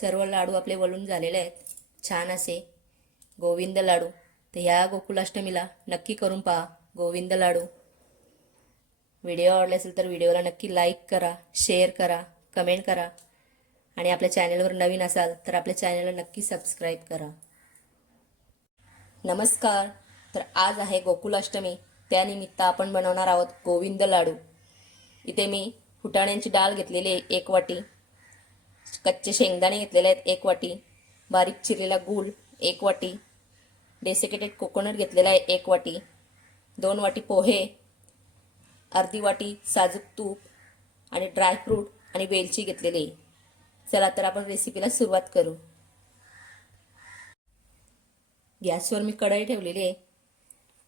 सर्व लाडू आपले वळून झालेले आहेत. छान असे. गोविंद लाडू. तर ह्या गोकुलाष्टमीला नक्की करून पहा. गोविंद लाडू. व्हिडिओ आवडला असेल तर व्हिडिओला नक्की लाईक करा शेअर करा कमेंट करा. आणि आपल्या चॅनलवर नवीन असाल तर आपल्या चॅनलला नक्की सबस्क्राईब करा. नमस्कार. तर आज आहे गोकुलाष्टमी. त्यानिमित्त आपण बनवणार आहोत गोविंद लाडू. इथे मी फुटाण्यांची डाळ घेतलेली आहे एक वाटी. कच्चे शेंगदाणे घेतलेले आहेत एक वाटी बारीक चिरलेला गूळ एक वाटी डेसिकेटेड कोकोनट घेतलेला आहे एक वाटी दोन वाटी पोहे अर्धी वाटी साजूक तूप आणि ड्रायफ्रूट आणि वेलची घेतलेली आहे. चला तर आपण रेसिपीला सुरुवात करू. गॅसवर मी कढई ठेवलेली आहे.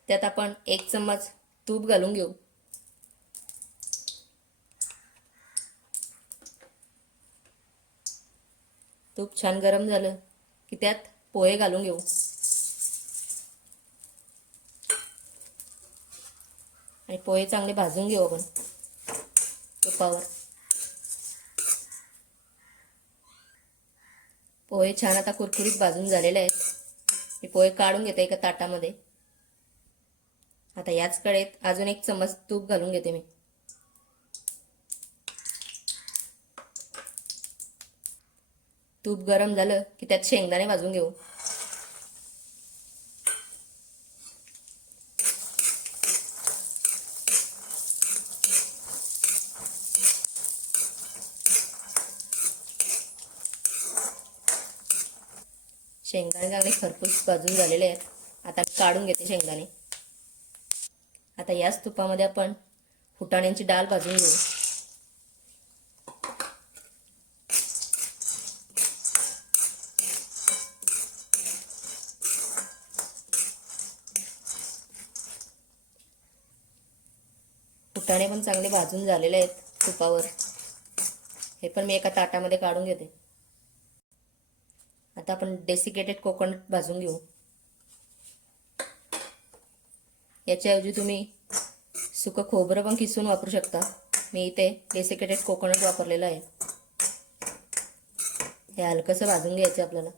त्यात आपण एक चम्मच तूप घालून घेऊ. तूप छान गरम झालं की त्यात पोहे घालून घेऊ. आणि पोहे चांगले भाजून घेऊ आपण. तुपावर. पोहे छान आता कुरकुरीत भाजून झालेले आहेत. मी पोहे काढून घेते एका ताटामध्ये. आता याच कडेत अजून एक चमच तूप घालून घेते मी. तूप गरम झालं की त्यात शेंगदाणे भाजून घेऊ. शेंगदाणे चांगले खरपूस भाजून झालेले आहेत. आता काढून घेते शेंगदाणे. आता याच तुपामध्ये आपण फुटाण्यांची डाळ भाजून घेऊ. फुटाणे पण चांगले भाजून झालेले आहेत तुपावर. हे पण मी एका ताटामध्ये काढून घेते. आता आपण डेसिकेटेड कोकोनट भाजून घेऊ. याच्याऐवजी तुम्ही सुकं खोबरं पण किसून वापरू शकता. मी इथे डेसिकेटेड कोकोनट वापरलेलं आहे. हे हलकंसं भाजून घ्यायचं आपल्याला.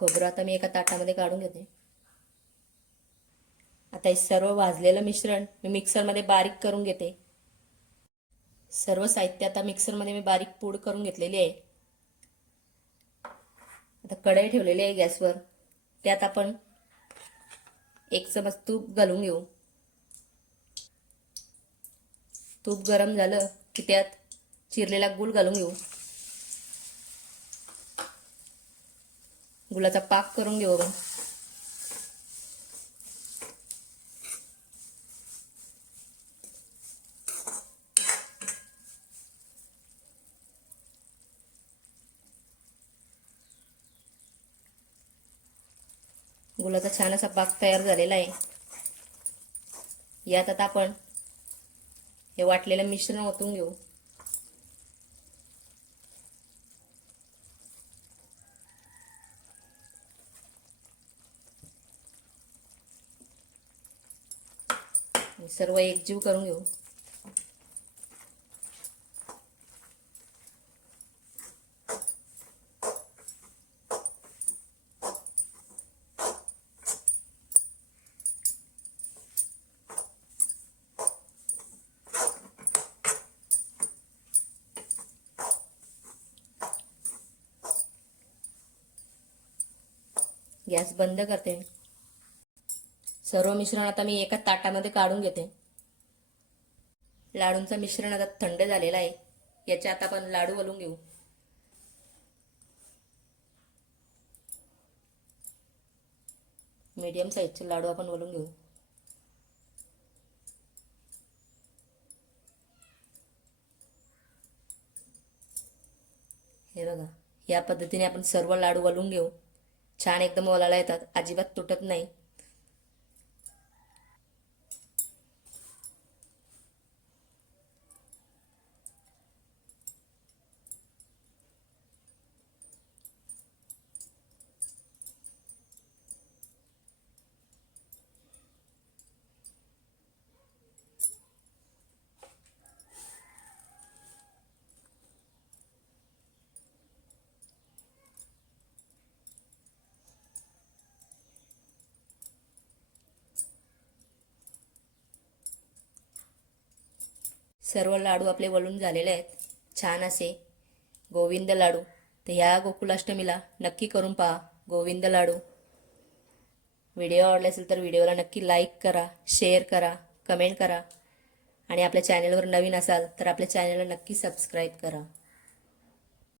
खोबरं आता मी एका ताटामध्ये काढून घेते. आता हे सर्व भाजलेलं मिश्रण मी मिक्सरमध्ये बारीक करून घेते. सर्व साहित्य आता मिक्सरमध्ये मी बारीक पूड करून घेतलेली आहे. आता कढई ठेवलेली आहे गॅसवर. त्यात आपण एक चमच तूप घालून घेऊ. तूप गरम झालं की त्यात चिरलेला गूळ घालून घेऊ. गुलाचा पाक करून घेऊ आपण गुलाचा छान असा पाक तयार झालेला आहे. यात आता आपण हे वाटलेलं मिश्रण ओतून घेऊ. सर्व एकजीव करून घेऊ. गॅस बंद करते. सर्व मिश्रण आता मी एका ताटामध्ये काढून घेते. लाडूंचं मिश्रण आता थंड झालेलं आहे. याचे आता आपण लाडू वलून घेऊ. मीडियम साईजचे लाडू आपण वलून घेऊ. हे बघा या पद्धतीने आपण सर्व लाडू वलून घेऊ. छान एकदम ओलाला येतात. अजिबात तुटत नाही. सर्व लाडू आपले वळून झालेले आहेत. छान असे. गोविंद लाडू. तर ह्या गोकुलाष्टमीला नक्की करून पहा. गोविंद लाडू. व्हिडिओ आवडला असेल तर व्हिडिओला नक्की लाईक करा शेअर करा कमेंट करा. आणि आपल्या चॅनलवर नवीन असाल तर आपल्या चॅनलला नक्की सबस्क्राईब करा.